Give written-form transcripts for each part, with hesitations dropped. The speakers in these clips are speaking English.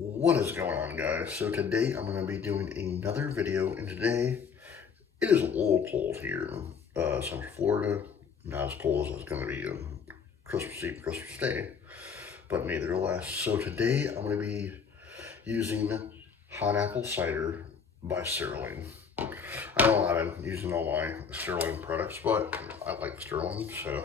What is going on, guys? So today I'm going to be doing another video, and today it is a little cold here in Central Florida. Not as cold as it's going to be on Christmas Eve, Christmas Day, but nevertheless. So today I'm going to be using hot apple cider by Stirling. I know I've been using all my Stirling products, but I like Stirling, so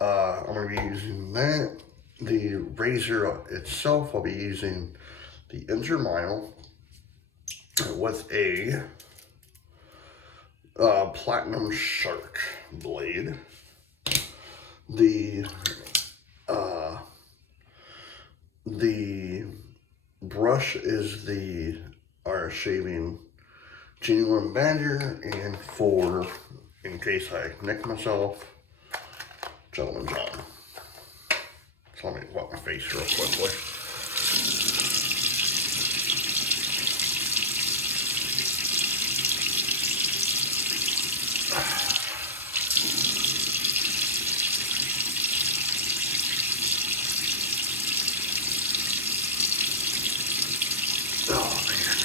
I'm going to be using that. The razor itself, I'll be using the Ingermile with a platinum shark blade. The brush is the shaving genuine badger, and in case I nick myself, Gentleman John. So let me wipe my face real quickly. Oh man.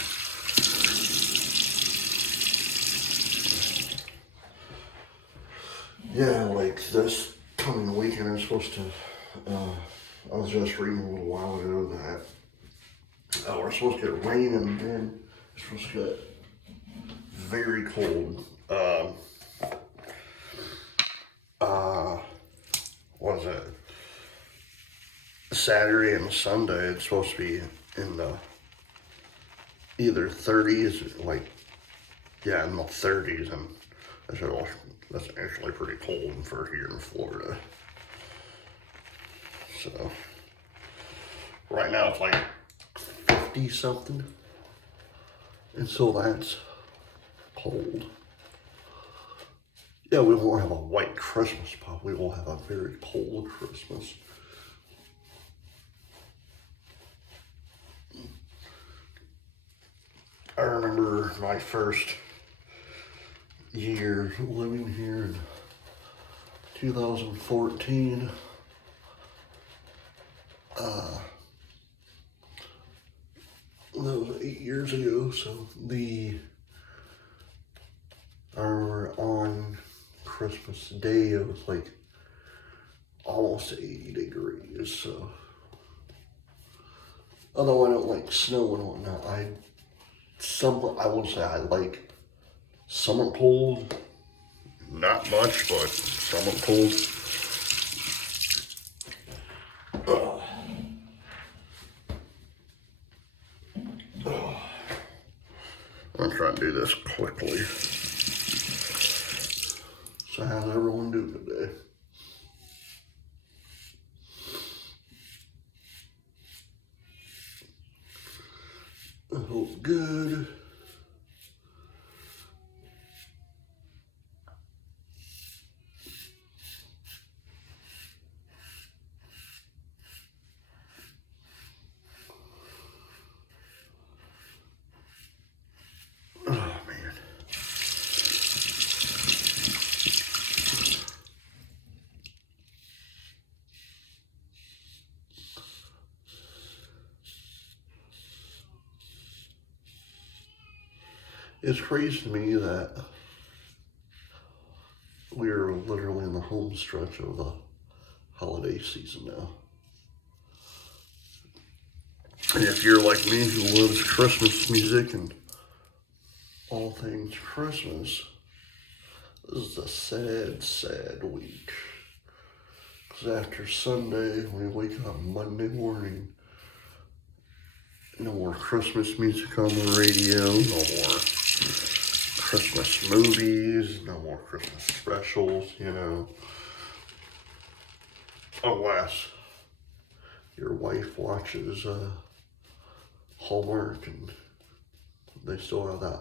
Yeah, like this coming weekend I'm supposed to I was just reading a little while ago that we're supposed to get rain, and then it's supposed to get very cold. What is it? Saturday and Sunday it's supposed to be in the either 30s, in the 30s, and that's actually pretty cold for here in Florida. So right now it's like 50 something, and so that's cold. Yeah, we won't have a white Christmas, but we will have a very cold Christmas. I remember my first year living here in 2014. That was 8 years ago, so I remember on Christmas Day it was like almost 80 degrees, so although I don't like snow and whatnot, I wouldn't say I like summer cold, not much, but summer cold. I'm trying to do this quickly. So how's everyone doing today? I hope good. Oh man. It's crazy to me that we're literally in the home stretch of the holiday season now. And if you're like me who loves Christmas music and all things Christmas, this is a sad, sad week. Because after Sunday, when we wake up Monday morning, no more Christmas music on the radio, no more Christmas movies, no more Christmas specials, unless your wife watches Hallmark, and they still have the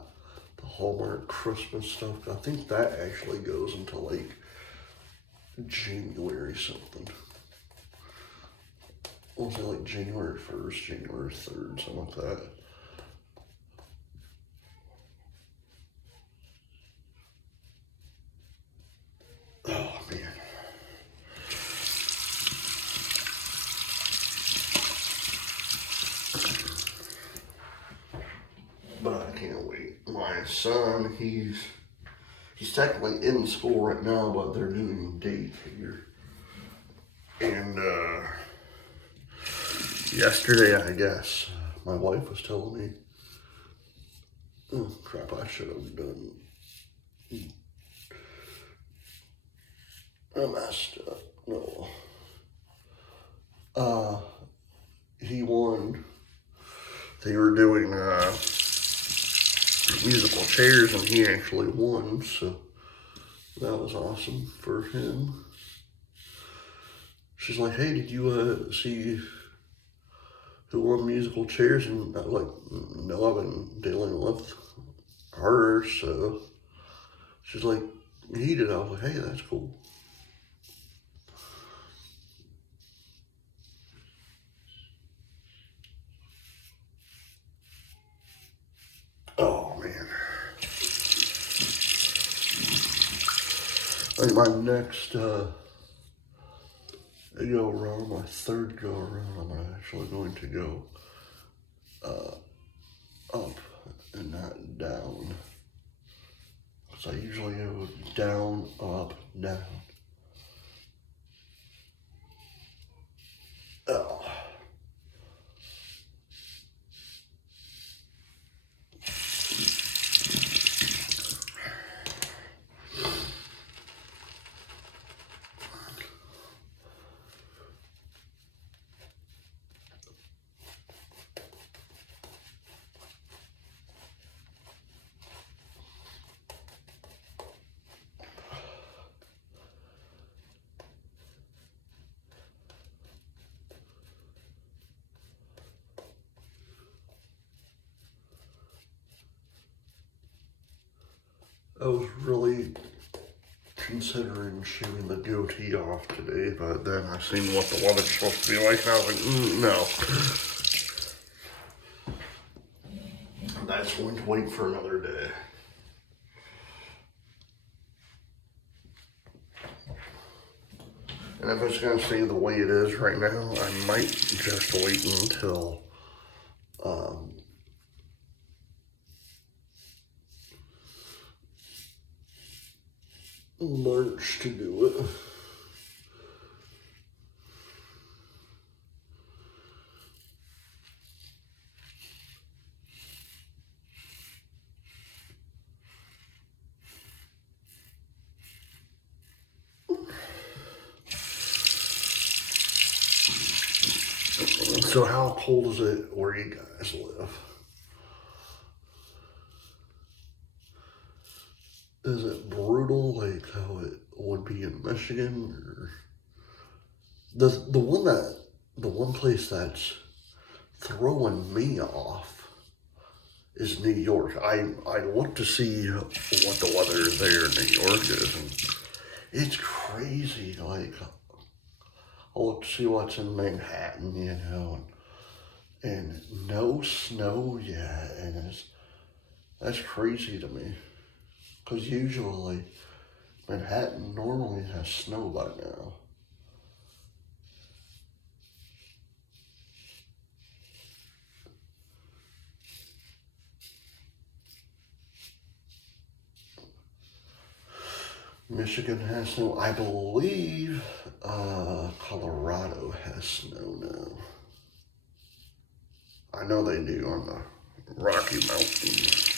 Hallmark Christmas stuff. I think that actually goes until like January something. I'll say like January 1st, January 3rd, something like that. Oh man. son, he's technically in school right now, but they're doing daycare. And yesterday, I guess, my wife was telling me, oh crap, I should have done. I messed up. No. He won. They were doing musical chairs, and he actually won, so that was awesome for him. She's like, hey, did you see who won musical chairs? And I was like, no, I've been dealing with her, so she's like, he did. I was like, hey, that's cool. Oh man. I think my next go around, my third go around, I'm actually going to go up and not down. Because I usually go down, up, down. Oh. I was really considering shaving the goatee off today, but then I seen what the weather's supposed to be like, and I was like, no. That's going to wait for another day. And if it's going to stay the way it is right now, I might just wait until March to do it. So how cold is it where you guys live? Is it brutal like how it would be in Michigan? Or the one place that's throwing me off is New York. I look to see what the weather there in New York is, and it's crazy. Like, I'll look to see what's in Manhattan, you know, and no snow yet, and that's crazy to me. Because usually Manhattan normally has snow by now. Michigan has snow. I believe Colorado has snow now. I know they do on the Rocky Mountains,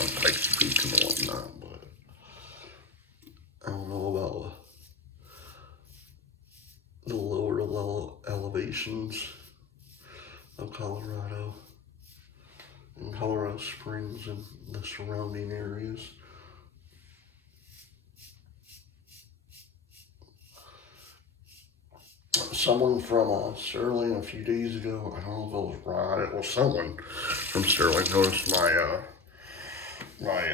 on Pikes Peak and whatnot, but I don't know about the lower elevations of Colorado and Colorado Springs and the surrounding areas. Someone from Stirling a few days ago, I don't know if it was Rod, it was someone from Stirling, noticed my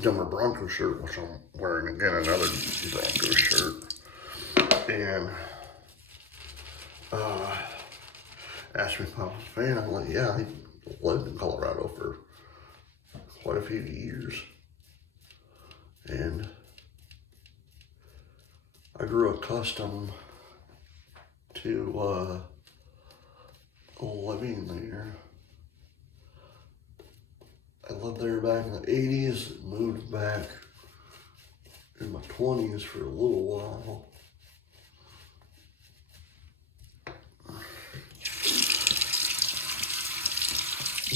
Denver Broncos shirt, which I'm wearing again, another Broncos shirt, and asked me if I was a fan. I'm like, yeah, I lived in Colorado for quite a few years, and I grew accustomed to living there. I lived there back in the 80s, moved back in my 20s for a little while.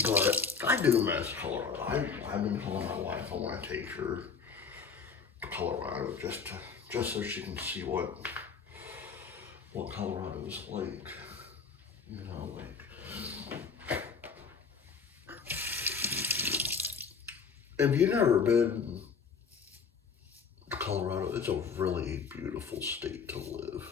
But I do miss Colorado. I've been telling my wife I want to take her to Colorado just so she can see what Colorado is like. You know, like, if you've never been to Colorado, it's a really beautiful state to live.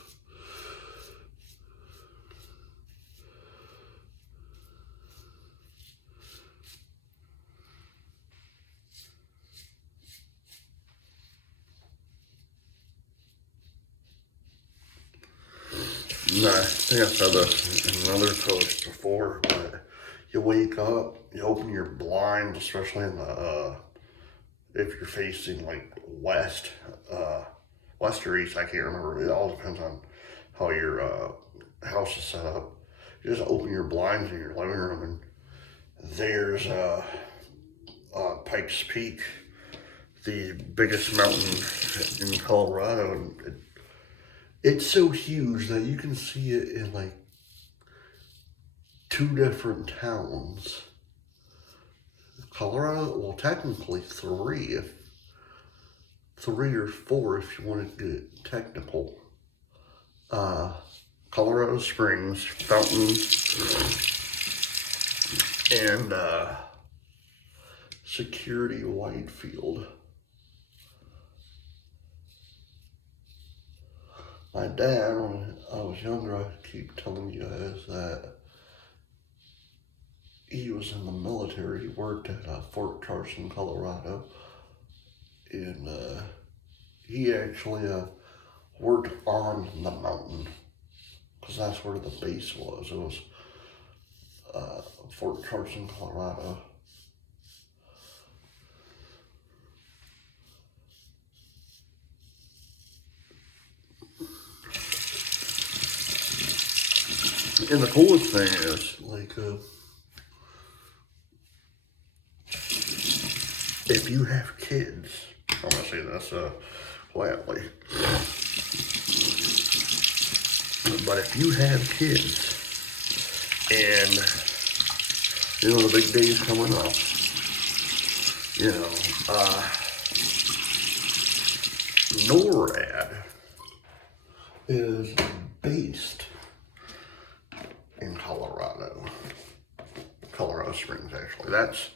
No, I think I said this in another post before, but you wake up, you open your blinds, especially in the, if you're facing like west or east, I can't remember. It all depends on how your house is set up. You just open your blinds in your living room and there's Pikes Peak, the biggest mountain in Colorado, and it's so huge that you can see it in like 2 different towns. Colorado, well, technically 3 or 4 if you want to get technical. Colorado Springs, Fountain, and Security Whitefield. My dad, when I was younger, I keep telling you guys that he was in the military. He worked at Fort Carson, Colorado, and he actually worked on the mountain because that's where the base was. It was Fort Carson, Colorado. And the coolest thing is, like, if you have kids, I'm gonna say this flatly, but if you have kids, and you know the big days coming up, you know, NORAD is based in Colorado Springs, actually. That's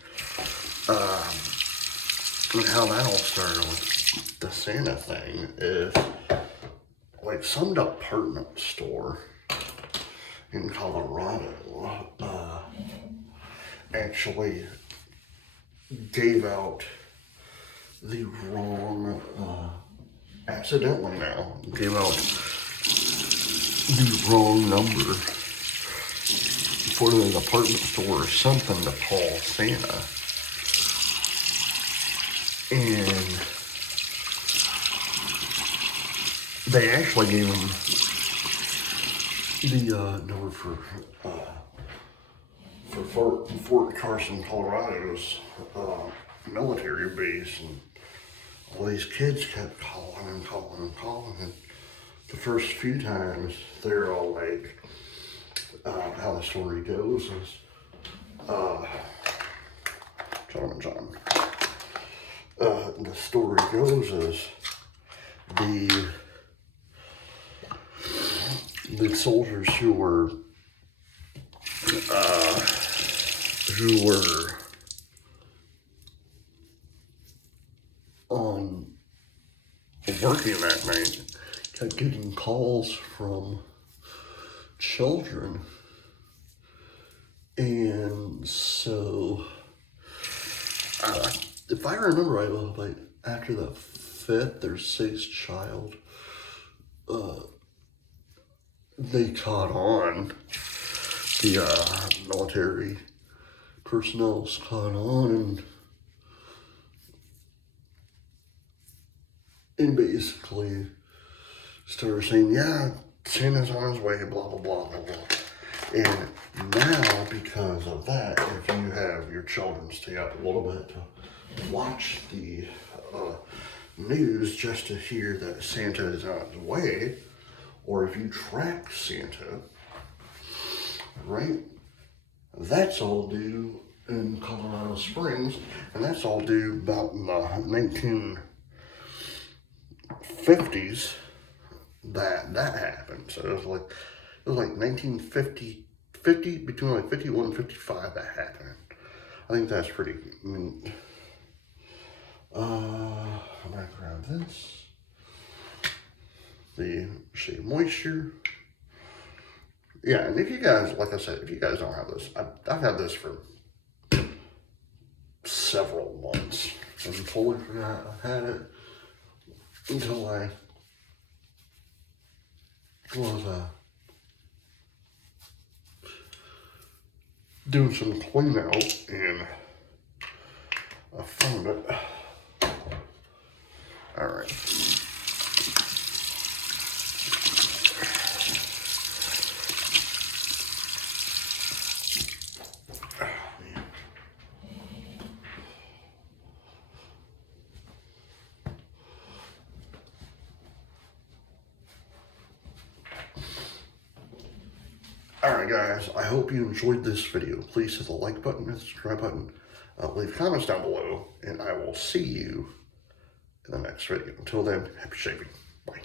how that all started with the Santa thing. Is like some department store in Colorado actually gave out the wrong, accidentally now, gave out the wrong number for the department store or something to call Santa. And they actually gave him the number for Fort Carson, Colorado's military base, and all these kids kept calling and calling and calling, and the first few times they're all like, how the story goes is, Gentleman John, the story goes is the soldiers who were on working that night kept getting calls from children, and so if I remember right, like after the 5th or 6th child, they caught on. The military personnel caught on and basically started saying, yeah, Santa's on his way, blah, blah, blah, blah, blah. And now because of that, if you have your children stay up a little bit to watch the news just to hear that Santa is on his way, or if you track Santa, right? That's all due in Colorado Springs, and that's all due about in the 1950s that happened. So it was like 1950, between like 51 and 55 that happened. I think that's pretty neat. I'm gonna grab this. The shea moisture. Yeah, and if you guys, like I said, if you guys don't have this, I've had this for several months. I totally forgot I had it until I was doing some clean out and I found it. All right. Alright guys, I hope you enjoyed this video. Please hit the like button and the subscribe button. Leave comments down below, and I will see you in the next video. Until then, happy shaving. Bye.